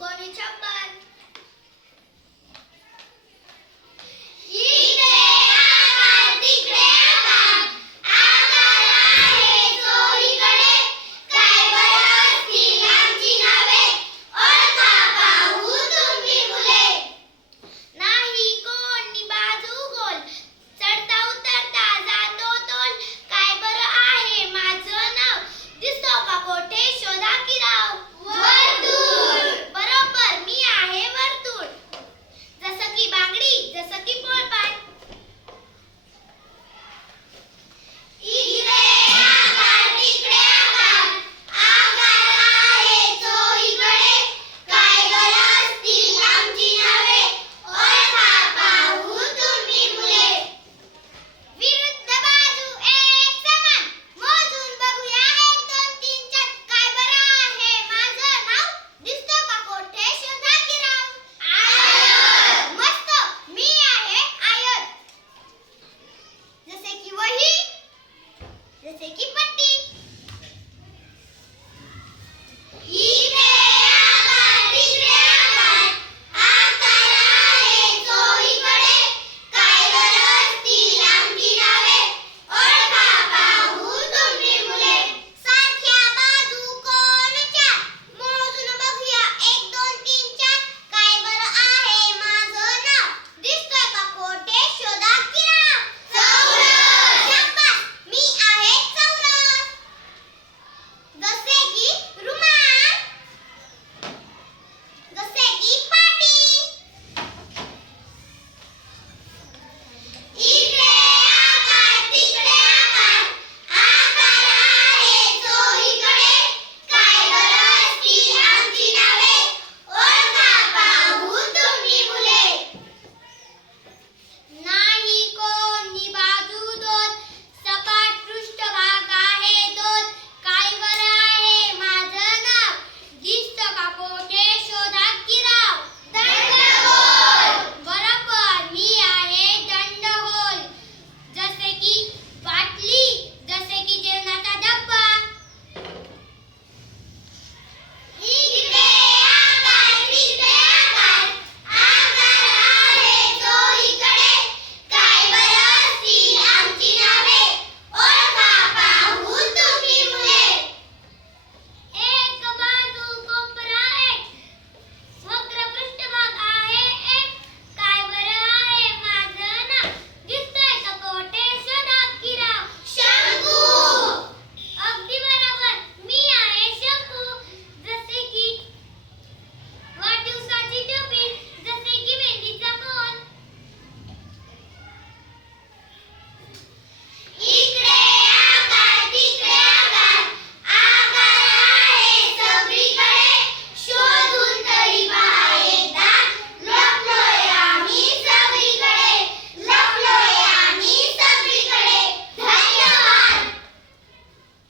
Gonna jump desde aquí